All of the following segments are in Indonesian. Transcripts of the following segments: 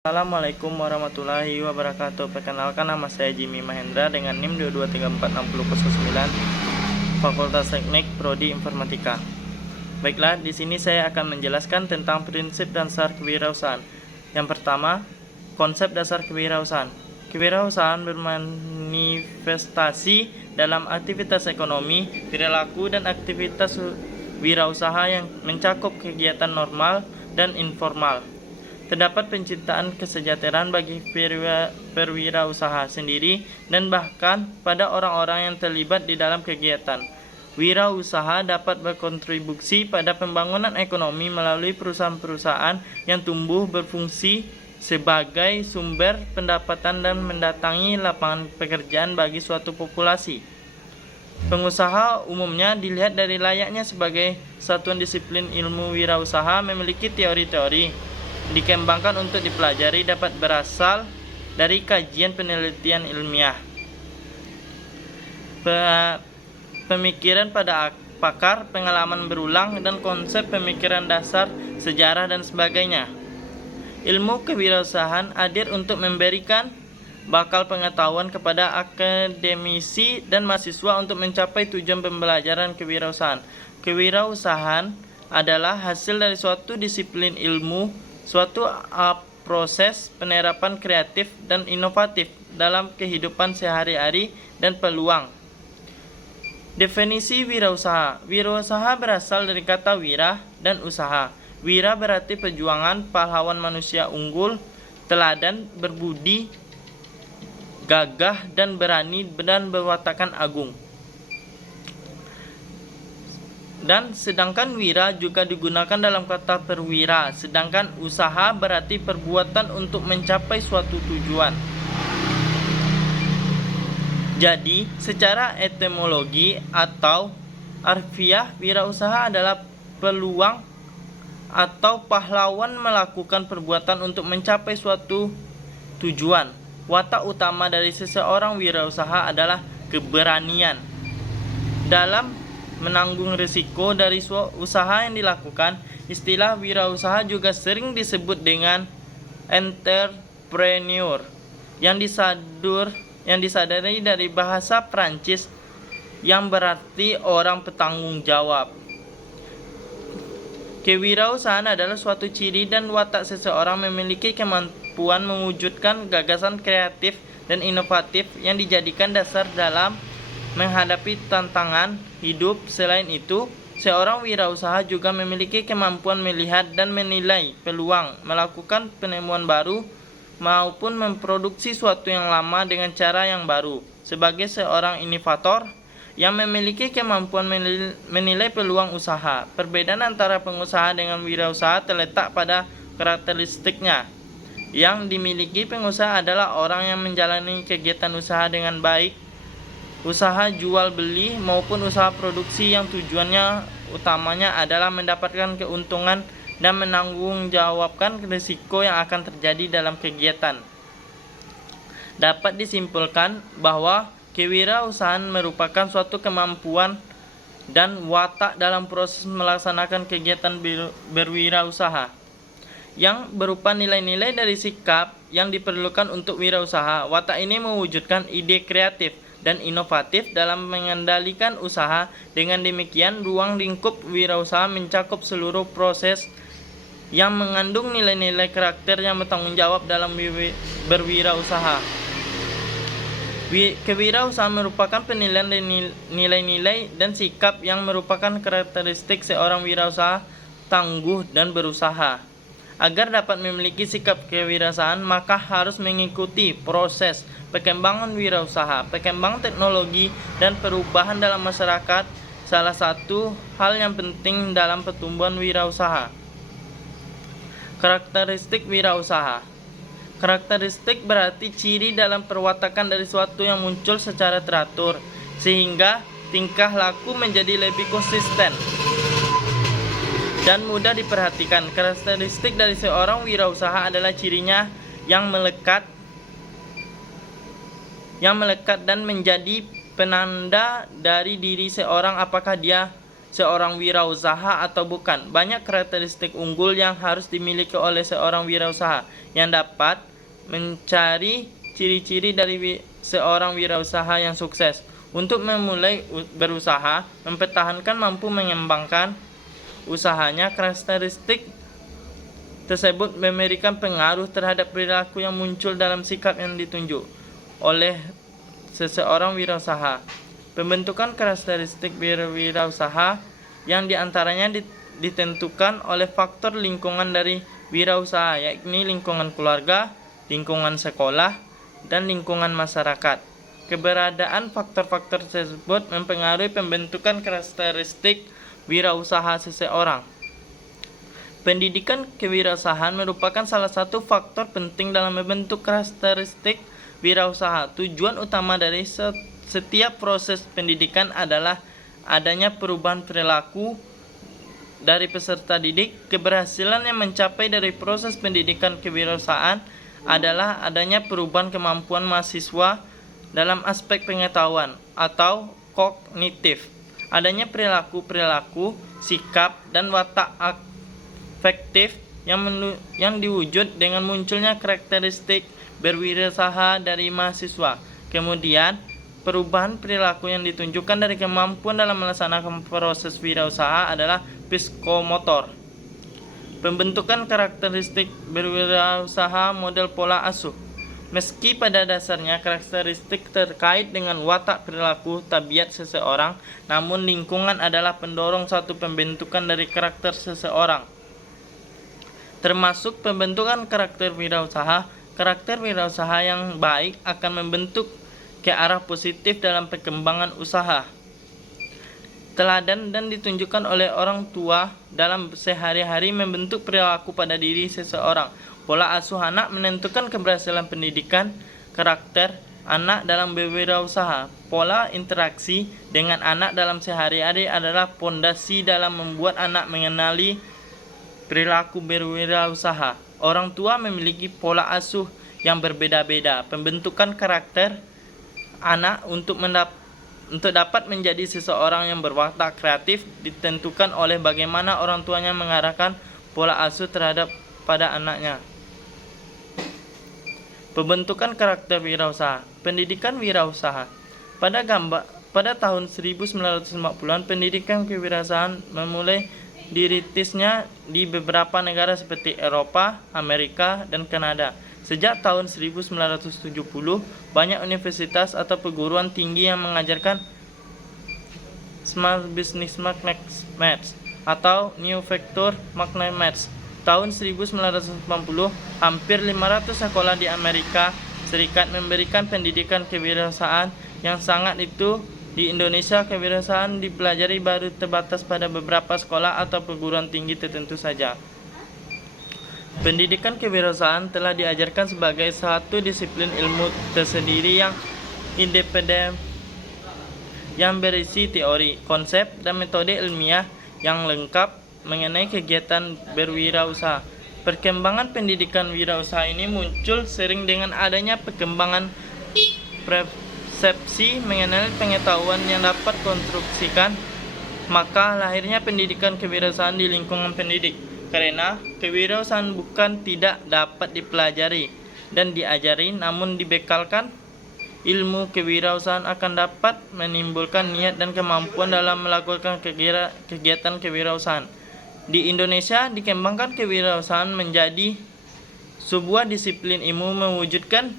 Assalamualaikum warahmatullahi wabarakatuh. Perkenalkan, nama saya Jimmy Mahendra dengan NIM 2234609, Fakultas Teknik Prodi Informatika. Baiklah, di sini saya akan menjelaskan tentang prinsip dasar kewirausahaan. Yang pertama, konsep dasar kewirausahaan. Kewirausahaan bermanifestasi dalam aktivitas ekonomi, perilaku, dan aktivitas wirausaha yang mencakup kegiatan normal dan informal. Terdapat penciptaan kesejahteraan bagi perwirausaha sendiri dan bahkan pada orang-orang yang terlibat di dalam kegiatan. Wirausaha dapat berkontribusi pada pembangunan ekonomi melalui perusahaan-perusahaan yang tumbuh berfungsi sebagai sumber pendapatan dan mendatangi lapangan pekerjaan bagi suatu populasi. Pengusaha umumnya dilihat dari layaknya sebagai satuan disiplin ilmu wirausaha memiliki teori-teori dikembangkan untuk dipelajari dapat berasal dari kajian penelitian ilmiah, pemikiran pada pakar, pengalaman berulang, dan konsep pemikiran dasar, sejarah, dan sebagainya. Ilmu kewirausahaan hadir untuk memberikan bakal pengetahuan kepada akademisi dan mahasiswa untuk mencapai tujuan pembelajaran kewirausahaan. Kewirausahaan adalah hasil dari suatu disiplin ilmu, suatu proses penerapan kreatif dan inovatif dalam kehidupan sehari-hari dan peluang. Definisi wirausaha. Wirausaha berasal dari kata wira dan usaha. Wira berarti perjuangan, pahlawan manusia unggul, teladan, berbudi, gagah, dan berani, dan berwatakkan agung. Dan sedangkan wira juga digunakan dalam kata perwira, sedangkan usaha berarti perbuatan untuk mencapai suatu tujuan. Jadi, secara etimologi atau harfiah, wirausaha adalah peluang atau pahlawan melakukan perbuatan untuk mencapai suatu tujuan. Watak utama dari seseorang wirausaha adalah keberanian dalam menanggung risiko dari usaha yang dilakukan. Istilah wirausaha juga sering disebut dengan entrepreneur yang disadari dari bahasa Prancis yang berarti orang bertanggung jawab. Kewirausahaan adalah suatu ciri dan watak seseorang memiliki kemampuan mewujudkan gagasan kreatif dan inovatif yang dijadikan dasar dalam menghadapi tantangan hidup. Selain itu, seorang wirausaha juga memiliki kemampuan melihat dan menilai peluang, melakukan penemuan baru, maupun memproduksi sesuatu yang lama dengan cara yang baru. Sebagai seorang inovator yang memiliki kemampuan menilai peluang usaha, perbedaan antara pengusaha dengan wirausaha terletak pada karakteristiknya. Yang dimiliki pengusaha adalah orang yang menjalani kegiatan usaha dengan baik, usaha jual beli maupun usaha produksi yang tujuannya utamanya adalah mendapatkan keuntungan dan menanggungjawabkan risiko yang akan terjadi dalam kegiatan. Dapat disimpulkan bahwa kewirausahaan merupakan suatu kemampuan dan watak dalam proses melaksanakan kegiatan berwirausaha yang berupa nilai-nilai dari sikap yang diperlukan untuk wirausaha. Watak ini mewujudkan ide kreatif dan inovatif dalam mengendalikan usaha. Dengan demikian, ruang lingkup wirausaha mencakup seluruh proses yang mengandung nilai-nilai karakter yang bertanggung jawab dalam berwirausaha. Kewirausahaan merupakan penilaian nilai-nilai dan sikap yang merupakan karakteristik seorang wirausaha tangguh dan berusaha. Agar dapat memiliki sikap kewirausahaan, maka harus mengikuti proses perkembangan wirausaha, perkembangan teknologi, dan perubahan dalam masyarakat. Salah satu hal yang penting dalam pertumbuhan wirausaha. Karakteristik wirausaha. Karakteristik berarti ciri dalam perwatakan dari suatu yang muncul secara teratur, sehingga tingkah laku menjadi lebih konsisten dan mudah diperhatikan. Karakteristik dari seorang wirausaha adalah cirinya yang melekat dan menjadi penanda dari diri seorang, apakah dia seorang wirausaha atau bukan. Banyak karakteristik unggul yang harus dimiliki oleh seorang wirausaha yang dapat mencari ciri-ciri dari seorang wirausaha yang sukses. Untuk memulai berusaha, mempertahankan mampu mengembangkan usahanya, karakteristik tersebut memberikan pengaruh terhadap perilaku yang muncul dalam sikap yang ditunjuk oleh seseorang wirausaha. Pembentukan karakteristik wirausaha yang diantaranya ditentukan oleh faktor lingkungan dari wirausaha, yakni lingkungan keluarga, lingkungan sekolah, dan lingkungan masyarakat. Keberadaan faktor-faktor tersebut mempengaruhi pembentukan karakteristik wirausaha seseorang. Pendidikan kewirausahaan merupakan salah satu faktor penting dalam membentuk karakteristik wirausaha. Tujuan utama dari setiap proses pendidikan adalah adanya perubahan perilaku dari peserta didik. Keberhasilan yang mencapai dari proses pendidikan kewirausahaan adalah adanya perubahan kemampuan mahasiswa dalam aspek pengetahuan atau kognitif, adanya perilaku, sikap, dan watak afektif yang diwujud dengan munculnya karakteristik berwirausaha dari mahasiswa. Kemudian, perubahan perilaku yang ditunjukkan dari kemampuan dalam melaksanakan proses wirausaha adalah psikomotor. Pembentukan karakteristik berwirausaha model pola asuh. Meski pada dasarnya karakteristik terkait dengan watak perilaku tabiat seseorang, namun lingkungan adalah pendorong suatu pembentukan dari karakter seseorang. Termasuk pembentukan karakter wirausaha. Karakter wirausaha yang baik akan membentuk ke arah positif dalam perkembangan usaha. Teladan dan ditunjukkan oleh orang tua dalam sehari-hari membentuk perilaku pada diri seseorang. Pola asuh anak menentukan keberhasilan pendidikan karakter anak dalam berwirausaha. Pola interaksi dengan anak dalam sehari-hari adalah pondasi dalam membuat anak mengenali perilaku berwirausaha. Orang tua memiliki pola asuh yang berbeda-beda. Pembentukan karakter anak untuk dapat menjadi seseorang yang berwatak kreatif ditentukan oleh bagaimana orang tuanya mengarahkan pola asuh terhadap pada anaknya. Pembentukan karakter wirausaha. Pendidikan wirausaha. Pada tahun 1950-an, pendidikan kewirausahaan memulai diritisnya di beberapa negara seperti Eropa, Amerika, dan Kanada. Sejak tahun 1970, banyak universitas atau perguruan tinggi yang mengajarkan Small Business Mathematics atau New Vector Mathematics. Tahun 1980, hampir 500 sekolah di Amerika Serikat memberikan pendidikan kewirausahaan yang sangat itu. Di Indonesia, kewirausahaan dipelajari baru terbatas pada beberapa sekolah atau perguruan tinggi tertentu saja. Pendidikan kewirausahaan telah diajarkan sebagai satu disiplin ilmu tersendiri yang independen yang berisi teori, konsep, dan metode ilmiah yang lengkap mengenai kegiatan berwirausaha. Perkembangan pendidikan wirausaha ini muncul sering dengan adanya perkembangan persepsi mengenai pengetahuan yang dapat konstruksikan, maka lahirnya pendidikan kewirausahaan di lingkungan pendidik. Karena kewirausahaan bukan tidak dapat dipelajari dan diajari, namun dibekalkan ilmu kewirausahaan akan dapat menimbulkan niat dan kemampuan dalam melakukan kegiatan kewirausahaan. Di Indonesia, dikembangkan kewirausahaan menjadi sebuah disiplin ilmu mewujudkan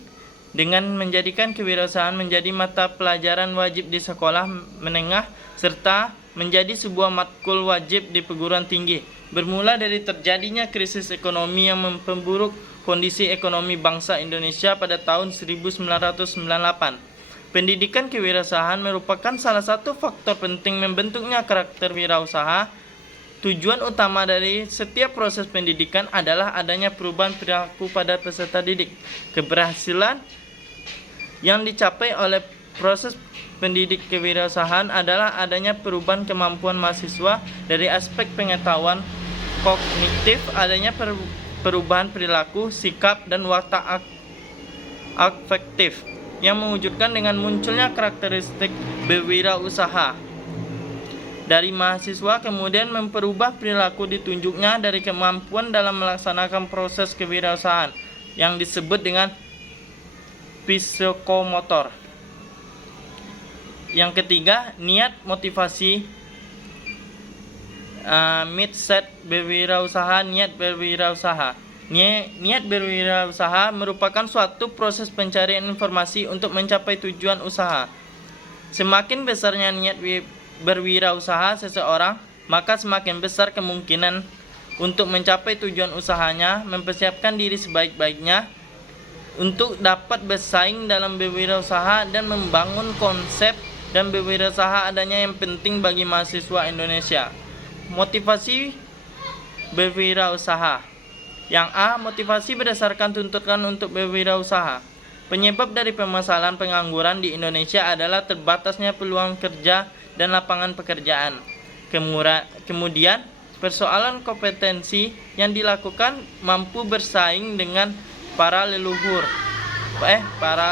dengan menjadikan kewirausahaan menjadi mata pelajaran wajib di sekolah menengah serta menjadi sebuah matkul wajib di perguruan tinggi. Bermula dari terjadinya krisis ekonomi yang memperburuk kondisi ekonomi bangsa Indonesia pada tahun 1998. Pendidikan kewirausahaan merupakan salah satu faktor penting membentuknya karakter wirausaha. Tujuan utama dari setiap proses pendidikan adalah adanya perubahan perilaku pada peserta didik. Keberhasilan yang dicapai oleh proses pendidik kewirausahaan adalah adanya perubahan kemampuan mahasiswa dari aspek pengetahuan kognitif, adanya perubahan perilaku, sikap, dan watak afektif yang mewujudkan dengan munculnya karakteristik berwirausaha. dari mahasiswa, kemudian memperubah perilaku ditunjuknya dari kemampuan dalam melaksanakan proses kewirausahaan yang disebut dengan psikomotor. Yang ketiga, niat motivasi mindset berwirausaha. Niat berwirausaha. Niat berwirausaha merupakan suatu proses pencarian informasi untuk mencapai tujuan usaha. Semakin besarnya niat berwirausaha seseorang, maka semakin besar kemungkinan untuk mencapai tujuan usahanya. Mempersiapkan diri sebaik-baiknya untuk dapat bersaing dalam berwirausaha dan membangun konsep dan berwirausaha adanya yang penting bagi mahasiswa Indonesia. Motivasi berwirausaha. Yang A. Motivasi berdasarkan tuntutan untuk berwirausaha. Penyebab dari permasalahan pengangguran di Indonesia adalah terbatasnya peluang kerja dan lapangan pekerjaan. Kemudian, persoalan kompetensi yang dilakukan mampu bersaing dengan para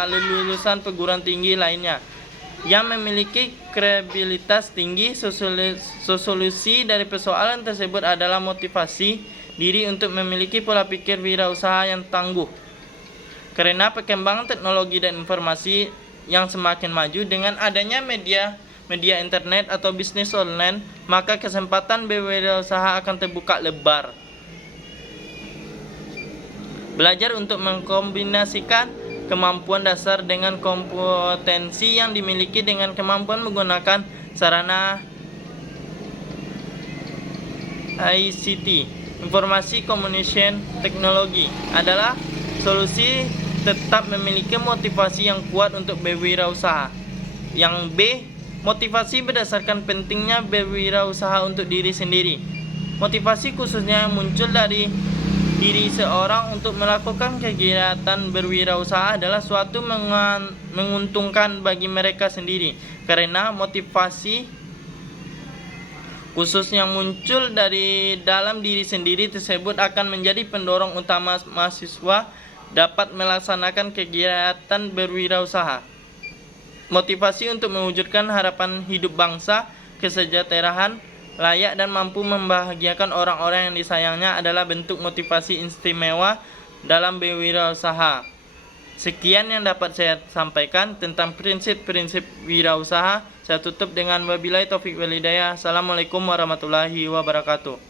lulusan perguruan tinggi lainnya yang memiliki kredibilitas tinggi. Solusi dari persoalan tersebut adalah motivasi diri untuk memiliki pola pikir wirausaha yang tangguh. Karena perkembangan teknologi dan informasi yang semakin maju dengan adanya media internet atau bisnis online, maka kesempatan berwirausaha akan terbuka lebar. Belajar untuk mengkombinasikan kemampuan dasar dengan kompetensi yang dimiliki dengan kemampuan menggunakan sarana ICT, Informasi Communication Technology, adalah solusi. Tetap memiliki motivasi yang kuat untuk berwirausaha. Yang B. Motivasi berdasarkan pentingnya berwirausaha untuk diri sendiri. Motivasi khususnya yang muncul dari diri seorang untuk melakukan kegiatan berwirausaha adalah suatu menguntungkan bagi mereka sendiri, karena motivasi khusus yang muncul dari dalam diri sendiri tersebut akan menjadi pendorong utama mahasiswa dapat melaksanakan kegiatan berwirausaha. Motivasi untuk mewujudkan harapan hidup bangsa, kesejahteraan, layak dan mampu membahagiakan orang-orang yang disayangnya adalah bentuk motivasi istimewa dalam berwirausaha. Sekian yang dapat saya sampaikan tentang prinsip-prinsip wirausaha. Saya tutup dengan wabillahi taufiq wal hidayah. Assalamualaikum warahmatullahi wabarakatuh.